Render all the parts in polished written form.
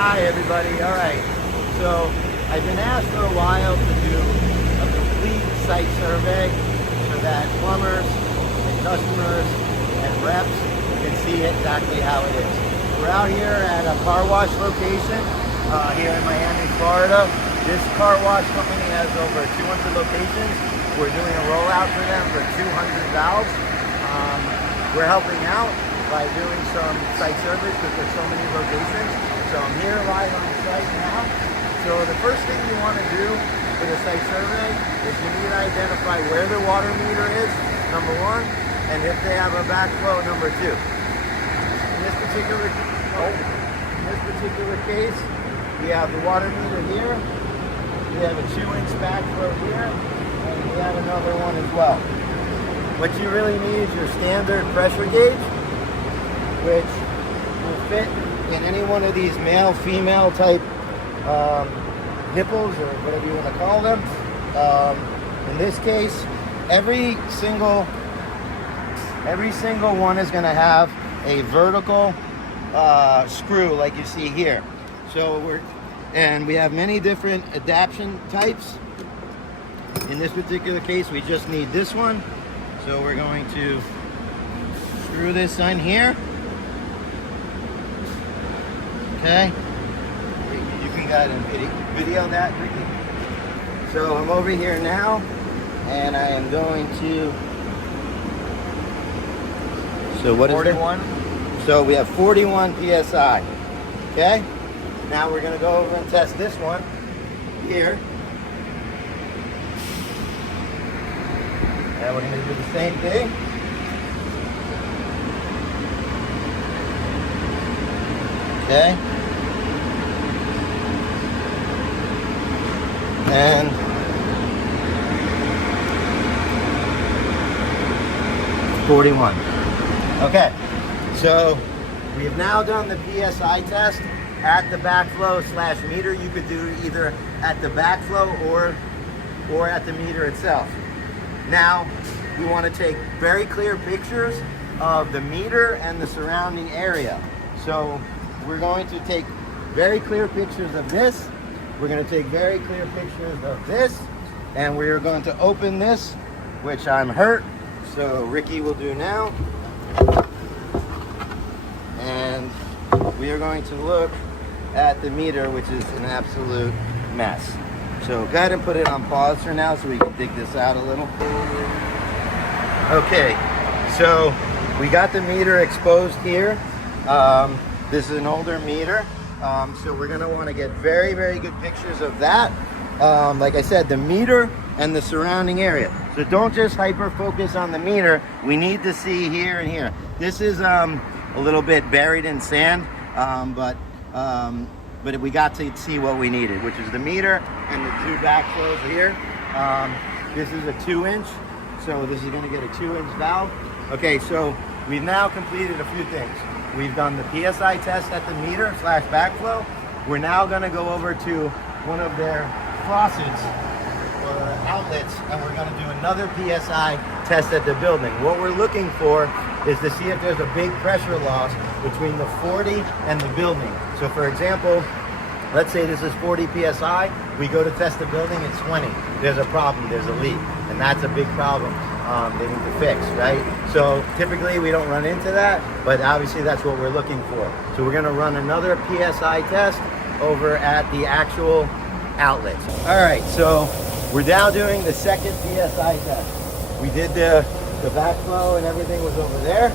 Hi everybody, alright. So I've been asked for a while to do a complete site survey so that plumbers and customers and reps can see exactly how it is. We're out here at a car wash location here in Miami, Florida. This car wash company has over 200 locations. We're doing a rollout for them for 200 valves. We're helping out by doing some site surveys because there's so many locations. So I'm here live on the site now. So the first thing you want to do for the site survey is you need to identify where the water meter is, number one, and if they have a backflow, number two. In this particular case, we have the water meter here, we have a 2-inch backflow here, and we have another one as well. What you really need is your standard pressure gauge, which will fit in any one of these male, female type nipples or whatever you want to call them. In this case, every single one is going to have a vertical screw like you see here. So we have many different adaptation types. In this particular case, we just need this one. So we're going to screw this in here. Okay. You can go ahead and video that, Ricky. So I'm over here now, and I am going to. So what is 41? So we have 41 psi. Okay. Now we're going to go over and test this one here. And we're going to do the same thing. Okay. And $41. Okay. So we have now done the PSI test at the backflow / meter. You could do either at the backflow or at the meter itself. Now, we want to take very clear pictures of the meter and the surrounding area. So we're going to take very clear pictures of this. We're going to take very clear pictures of this. And we are going to open this, which I'm hurt. So Ricky will do now. And we are going to look at the meter, which is an absolute mess. So go ahead and put it on pause for now so we can dig this out a little. Okay, so we got the meter exposed here. This is an older meter, so we're gonna wanna get very, very good pictures of that. Like I said, the meter and the surrounding area. So don't just hyper focus on the meter. We need to see here and here. This is a little bit buried in sand, but we got to see what we needed, which is the meter and the two backflows here. This is a 2-inch, so this is going to get a 2-inch valve. Okay, so we've now completed a few things. We've done the PSI test at the meter / backflow. We're now going to go over to one of their faucets or outlets, and we're going to do another PSI test at the building. What we're looking for is to see if there's a big pressure loss between the 40 and the building. So for example, let's say this is 40 psi, we go to test the building, it's 20. There's a problem, there's a leak, and that's a big problem they need to fix, right? So typically we don't run into that, but obviously that's what we're looking for. So we're gonna run another PSI test over at the actual outlets. All right, so we're now doing the second PSI test. We did the backflow and everything was over there.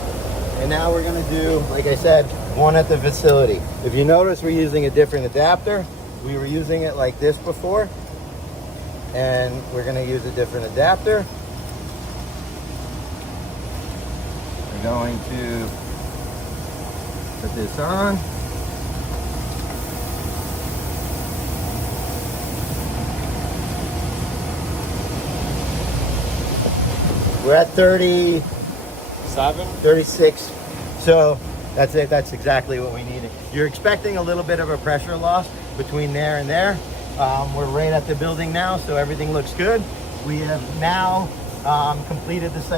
And now we're gonna do, like I said, one at the facility. If you notice, we're using a different adapter. We were using it like this before. And we're gonna use a different adapter. We're going to put this on. We're at 36. So that's it. That's exactly what we needed. You're expecting a little bit of a pressure loss between there and there. We're right at the building now, so everything looks good. We have now completed the site.